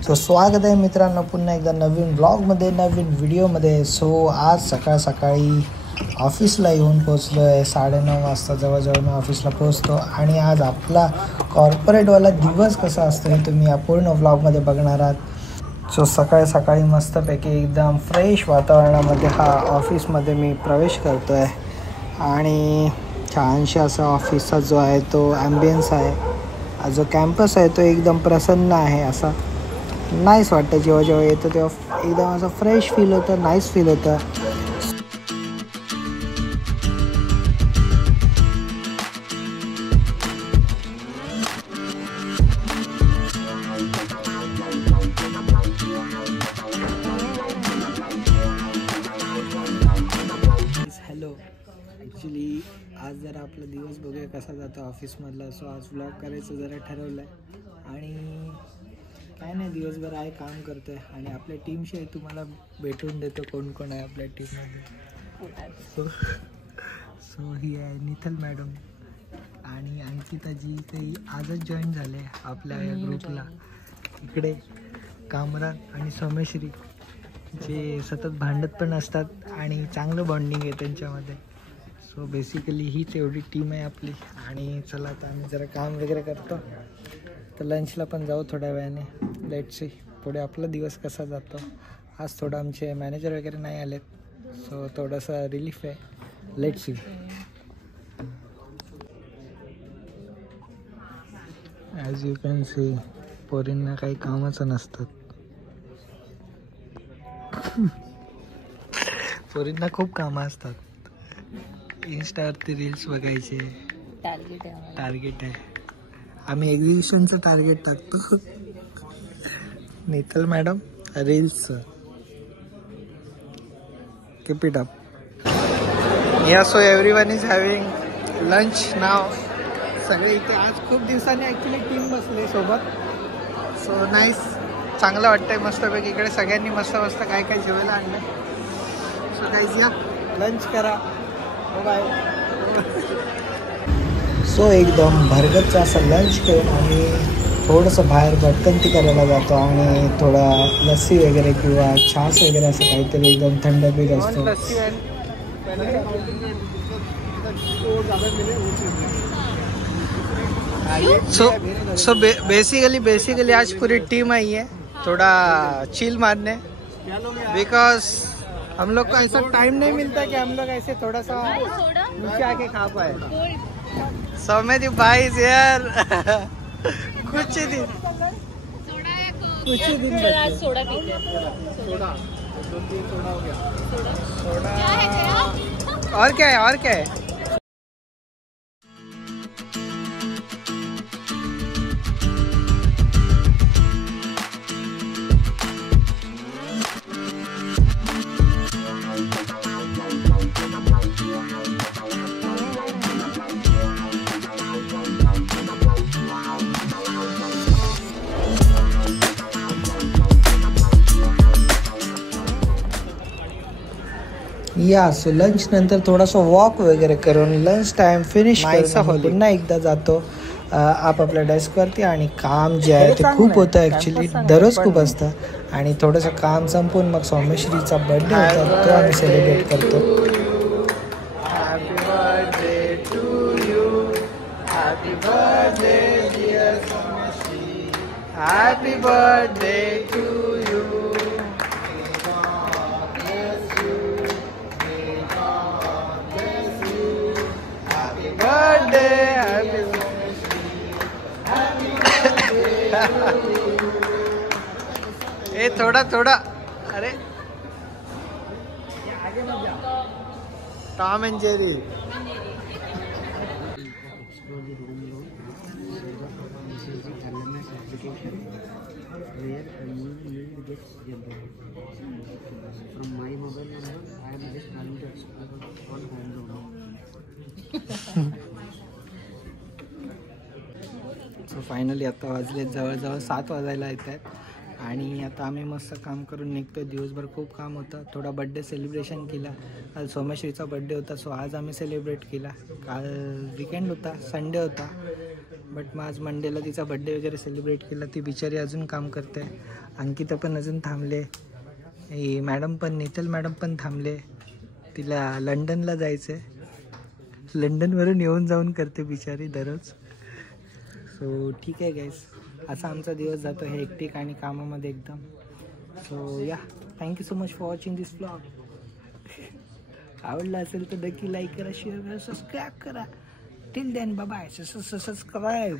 So स्वागत आहे मित्रांनो पुन्हा एकदा नवीन ब्लॉगमध्ये, नवीन व्हिडिओमध्ये. सो आज सकाळी ऑफिसला येऊन पोचलो आहे. 9:30 वाजता जवळजवळ मी ऑफिसला पोचतो. आणि आज आपला कॉर्पोरेटवाला दिवस कसा असतो हे तुम्ही या पूर्ण ब्लॉगमध्ये बघणार आहात. सो सकाळी मस्तपैकी एकदम फ्रेश वातावरणामध्ये हा ऑफिसमध्ये मी प्रवेश करतो आहे. आणि छानशा असा ऑफिसचा जो आहे तो ॲम्बियन्स आहे, जो कॅम्पस आहे तो एकदम प्रसन्न आहे. असा नाईस वाटतं जेव्हा येतं तेव्हा एकदम असं फ्रेश फील होतं, नाईस फील होतं. हॅलो, ॲक्च्युली आज जरा आपला दिवस बघूया कसा जातो ऑफिसमधला. सो आज व्लॉग करायचं जरा ठरवलं आहे. आणि काय नाही, दिवसभर आहे, काम करतो आहे. आणि आपल्या टीमशी आहे, तुम्हाला भेटून देतो कोण कोण आहे आपल्या टीममध्ये. सो ही आहे निथल मॅडम आणि अंकिताजी, काही आजच जॉईन झाले आपल्या या ग्रुपला. इकडे कामरान आणि सोमेश्री जे सतत भांडत पण असतात आणि चांगलं बॉन्डिंग आहे त्यांच्यामध्ये. सो बेसिकली हीच एवढी टीम आहे आपली. आणि चला आता आम्ही जरा काम वगैरे करतो, तर लंचला पण जाऊ थोड्या वेळाने. लेट्स सी पुढे आपला दिवस कसा जातो. आज थोडं आमचे मॅनेजर वगैरे नाही आलेत, सो थोडासा रिलीफ आहे. Let's see. As you can see पोरींना काही कामच नसतात. पोरींना खूप कामं असतात. इन्स्टावरती रील्स बघायचे टार्गेट आहे. आम्ही एक्झिबिशनचं टार्गेट टाकतो. नितल मॅडम रील्सचं. Keep it up. Yeah so everyone is having lunch now. सगळे इथे आज खूप दिवसांनी ॲक्च्युली टीम बसले सोबत. सो नाईस, चांगलं वाटतंय मस्तपैकी. इकडे सगळ्यांनी मस्त काय जेवायला आणलं. सो गाईज या लंच करा. बाय. सो एकदम भरगतचं असं लंच करून आम्ही थोडंसं बाहेर भटकंती करायला जातो. आणि थोडा लस्सी वगैरे किंवा छास वगैरे असं काहीतरी एकदम थंड पीत असतो. सो बेसिकली आज पूरी टीम आई है थोड़ा चिल मारने, बिकॉज हम लोग को ऐसा टाइम नहीं मिलता कि हम लोग ऐसे थोड़ा सा नीचे आके खा पाए. सौम्यदीप भाई यार कुछ ही दिन सोडा पीते. सोडा हो गया. सोडा और क्या है. या सो लंच नंतर थोडासा वॉक वगैरे करून लंच टाइम फिनिश करून पुन्हा एकदा जातो आपापल्या डेस्कवरती. आणि काम जे आहे ते खूप होतं ॲक्च्युली, दररोज खूप असतं. आणि थोडंसं काम संपून मग सोमेश्रीचा बर्थडे होता, तो आम्ही सेलिब्रेट करतो. Happy birthday to you, happy birthday dear Someshri, happy birthday to you. ए थोड़ा अरे Tom and Jerry. So finally आता वाजले जवळजवळ 7 वाजायला येत आहेत. आणि आता आम्ही मस्त काम करून निघतो. दिवसभर खूप काम होतं. थोडा बड्डे सेलिब्रेशन केला. काल सोमेश्रीचा बड्डे होता, सो आज आम्ही सेलिब्रेट केला. काल वीकेंड होता, संडे होता. बट मग आज मंडेला तिचा बड्डे वगैरे सेलिब्रेट केला. ती बिचारी अजून काम करते. अंकिता पण अजून थांबले. मॅडम पण नीतल मॅडम पण थांबले. तिला लंडनला जायचं आहे. लंडनवरून येऊन जाऊन करते बिचारी दररोज. सो ठीक आहे गाईस, असा आमचा दिवस जातो हेक्टिक आणि कामामध्ये एकदम. सो या, thank you so much for watching this vlog. आवडला असेल तर नक्की लाईक करा, शेअर करा, सबस्क्राईब करा. Till then bye. सबस्क्राईब.